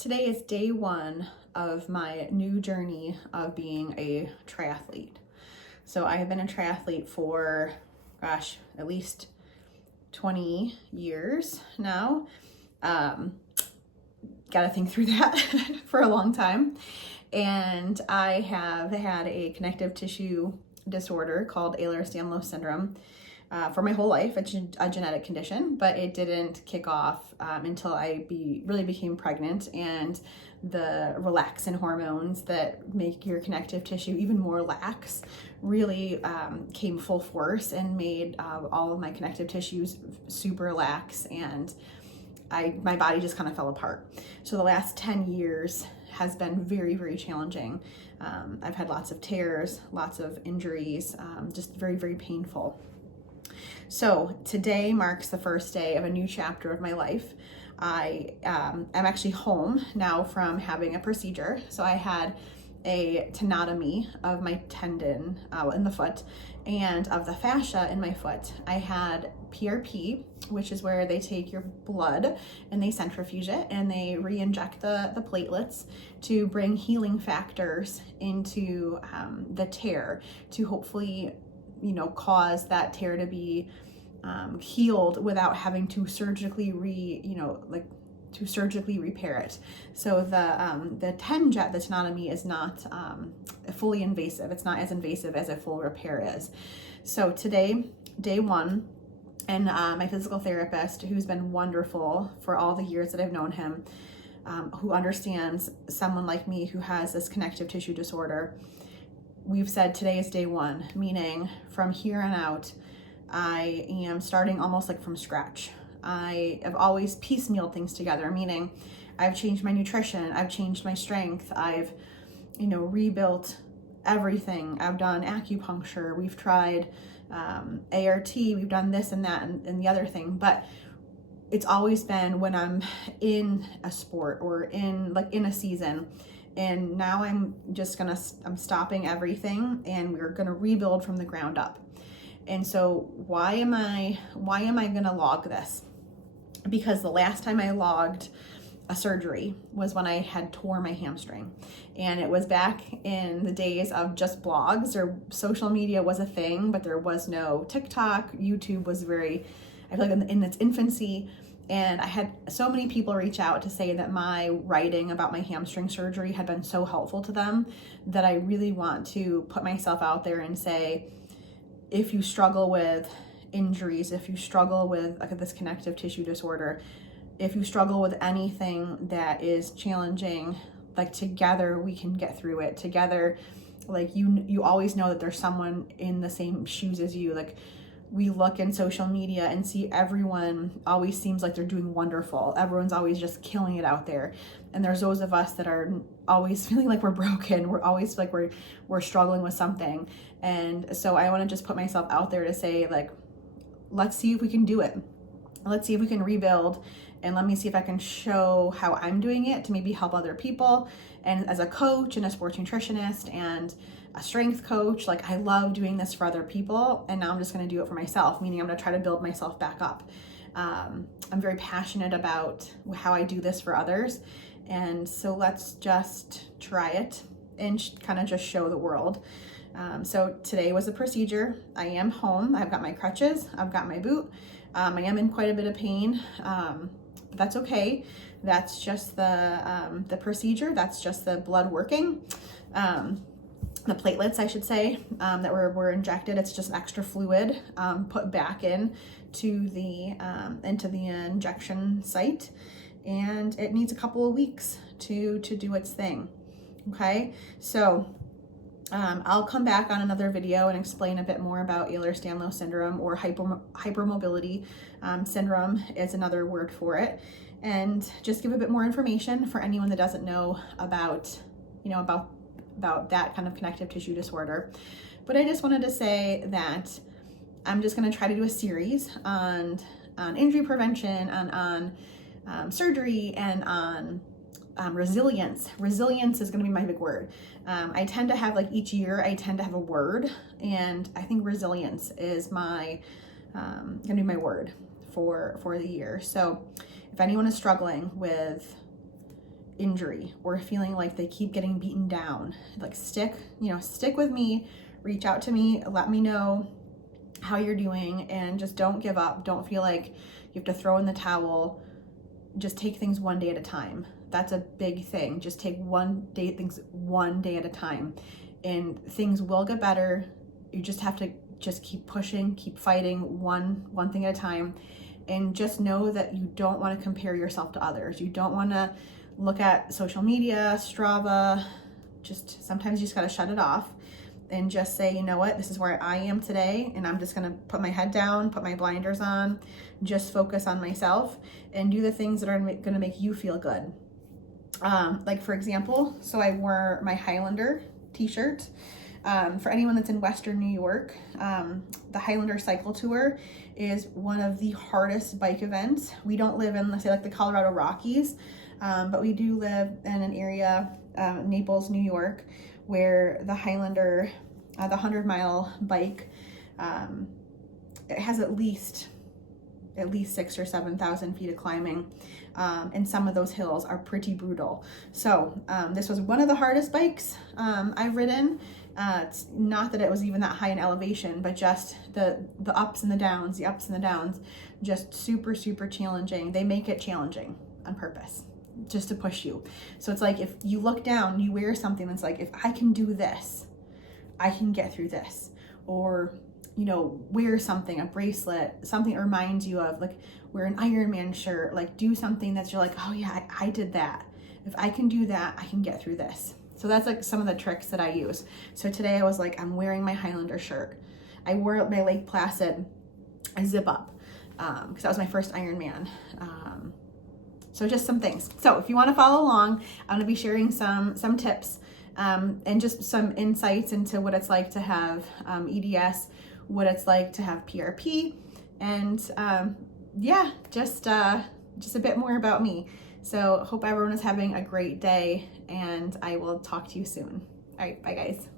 Today is day one of my new journey of being a triathlete. So I have been a triathlete for, at least 20 years now. Got to think through that for a long time. And I have had a connective tissue disorder called Ehlers-Danlos syndrome for my whole life. It's a genetic condition, but it didn't kick off until I really became pregnant, and the relaxin hormones that make your connective tissue even more lax really came full force and made all of my connective tissues super lax, and my body just kind of fell apart. So the last 10 years has been very, very challenging. I've had lots of tears, lots of injuries, just very, very painful. So today marks the first day of a new chapter of my life. I'm actually home now from having a procedure. So I had a tenotomy of my tendon in the foot and of the fascia in my foot. I had PRP, which is where they take your blood and they centrifuge it and they re-inject the platelets to bring healing factors into the tear to hopefully cause that tear to be healed without having to surgically repair it. So the TENJET, the tenotomy, is not fully invasive. It's not as invasive as a full repair is. So today, day one, and my physical therapist, who's been wonderful for all the years that I've known him, who understands someone like me who has this connective tissue disorder, we've said today is day one, meaning from here on out, I am starting almost like from scratch. I have always piecemealed things together, meaning I've changed my nutrition, I've changed my strength, I've, rebuilt everything. I've done acupuncture, we've tried ART, we've done this and that and the other thing, but it's always been when I'm in a sport or in a season. And now I'm stopping everything and we're gonna rebuild from the ground up. And so why am I gonna log this? Because the last time I logged a surgery was when I had tore my hamstring. And it was back in the days of just blogs, or social media was a thing, but there was no TikTok. YouTube was I feel like in its infancy. And I had so many people reach out to say that my writing about my hamstring surgery had been so helpful to them that I really want to put myself out there and say, if you struggle with injuries, if you struggle with this connective tissue disorder, if you struggle with anything that is challenging, together we can get through it. Together, you always know that there's someone in the same shoes as you. We look in social media and see everyone always seems like they're doing wonderful. Everyone's always just killing it out there. And there's those of us that are always feeling like we're broken. We're always we're struggling with something. And so I want to just put myself out there to say, let's see if we can do it. Let's see if we can rebuild. And let me see if I can show how I'm doing it to maybe help other people. And as a coach and a sports nutritionist and a strength coach, I love doing this for other people, and now I'm just going to do it for myself, meaning I'm going to try to build myself back up. I'm very passionate about how I do this for others, and so let's just try it and kind of just show the world. So today was a procedure. I am home. I've got my crutches. I've got my boot. I am in quite a bit of pain, but that's okay. That's just the procedure. That's just the blood working. The platelets, I should say, that were injected. It's just extra fluid put back into the injection site, and it needs a couple of weeks to do its thing. Okay, so I'll come back on another video and explain a bit more about Ehlers-Danlos syndrome, or hypermobility syndrome is another word for it, and just give a bit more information for anyone that doesn't know about that kind of connective tissue disorder. But I just wanted to say that I'm just going to try to do a series on injury prevention, on surgery, and on resilience. Resilience is going to be my big word. I tend to have each year I tend to have a word, and I think resilience is going to be my word for the year. So if anyone is struggling with injury or feeling like they keep getting beaten down, like stick with me, reach out to me, let me know how you're doing, and just don't give up. Don't feel like you have to throw in the towel. Just take things one day at a time. That's a big thing. Just take things one day at a time, and things will get better. You just have to just keep pushing, keep fighting one thing at a time, and just know that you don't want to compare yourself to others. You don't want to look at social media, Strava. Just sometimes you just got to shut it off and just say, you know what, this is where I am today, and I'm just gonna put my head down, put my blinders on, just focus on myself and do the things that are gonna make you feel good. Like for example, so I wore my Highlander t-shirt. For anyone that's in Western New York, the Highlander Cycle Tour is one of the hardest bike events. We don't live in, let's say, like the Colorado Rockies, but we do live in an area, Naples, New York, where the Highlander, the 100-mile bike, it has at least 6,000 or 7,000 feet of climbing, and some of those hills are pretty brutal. So this was one of the hardest bikes I've ridden. It's not that it was even that high in elevation, but just the ups and the downs, just super, super challenging. They make it challenging on purpose, just to push you. So it's like, if you look down, you wear something that's like, if I can do this, I can get through this. Or, wear something, a bracelet, something that reminds you of, like, wear an Ironman shirt, like do something that's, you're like, oh yeah, I did that. If I can do that, I can get through this. So that's like some of the tricks that I use. So today I was like, I'm wearing my Highlander shirt. I wore my Lake Placid zip up, because that was my first Ironman. So just some things. So if you want to follow along, I'm going to be sharing some tips and just some insights into what it's like to have EDS, what it's like to have PRP, and just a bit more about me. So hope everyone is having a great day, and I will talk to you soon. All right, bye guys.